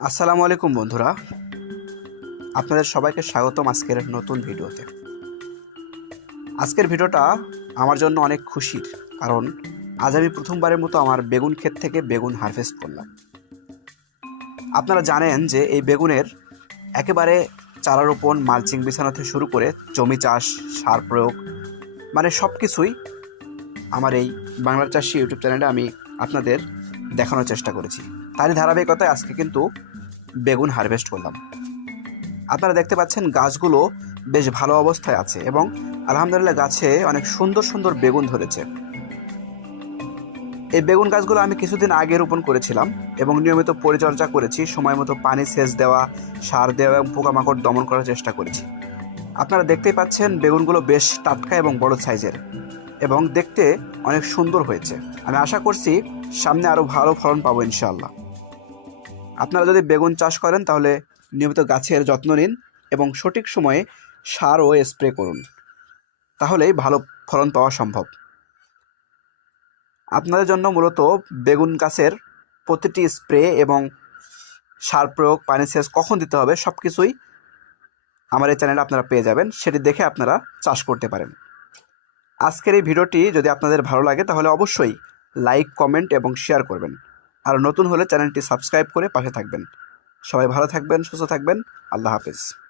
আসসালামু আলাইকুম বন্ধুরা, আপনাদের সবাইকে স্বাগতম আজকের নতুন ভিডিওতে। আজকের ভিডিওটা আমার জন্য অনেক খুশির, কারণ আজ আমি প্রথমবারের মতো আমার বেগুন ক্ষেত থেকে বেগুন হারভেস্ট করলাম। আপনারা জানেন যে এই বেগুনের একেবারে চারা রোপণ, মালচিং বিছানো থেকে শুরু করে জমি চাষ, সার প্রয়োগ, মানে সব কিছুই আমার এই বাংলার চাষি ইউটিউব চ্যানেলে আমি আপনাদের দেখানোর চেষ্টা করেছি। তারই ধারাবাহিকতায় আজকে কিন্তু বেগুন হারভেস্ট করলাম। আপনারা দেখতে পাচ্ছেন গাছগুলো বেশ ভালো অবস্থায় আছে এবং আলহামদুলিল্লাহ গাছে অনেক সুন্দর সুন্দর বেগুন ধরেছে। এই বেগুন গাছগুলো আমি কিছুদিন আগে রোপণ করেছিলাম এবং নিয়মিত পরিচর্যা করেছি, সময় মতো পানি সেচ দেওয়া, সার দেওয়া এবং পোকামাকড় দমন করার চেষ্টা করেছি। আপনারা দেখতেই পাচ্ছেন বেগুনগুলো বেশ টাটকা এবং বড় সাইজের এবং দেখতে অনেক সুন্দর হয়েছে। আমি আশা করছি সামনে আরও ভালো ফলন পাবো ইনশাআল্লাহ। আপনারা যদি বেগুন চাষ করেন তাহলে নিয়মিত গাছের যত্ন নিন এবং সঠিক সময়ে সার ও স্প্রে করুন, তাহলেই ভালো ফলন পাওয়া সম্ভব। আপনাদের জন্য মূলত বেগুন গাছের প্রতিটি স্প্রে এবং সার প্রয়োগ, পানি সেচ কখন দিতে হবে সব কিছুই আমার এই চ্যানেলে আপনারা পেয়ে যাবেন, সেটি দেখে আপনারা চাষ করতে পারেন। আজকের এই ভিডিওটি যদি আপনাদের ভালো লাগে তাহলে অবশ্যই লাইক, কমেন্ট এবং শেয়ার করবেন। আর নতুন হলে চ্যানেলটি সাবস্ক্রাইব করে পাশে থাকবেন। সবাই ভালো থাকবেন, সুস্থ থাকবেন। আল্লাহ হাফেজ।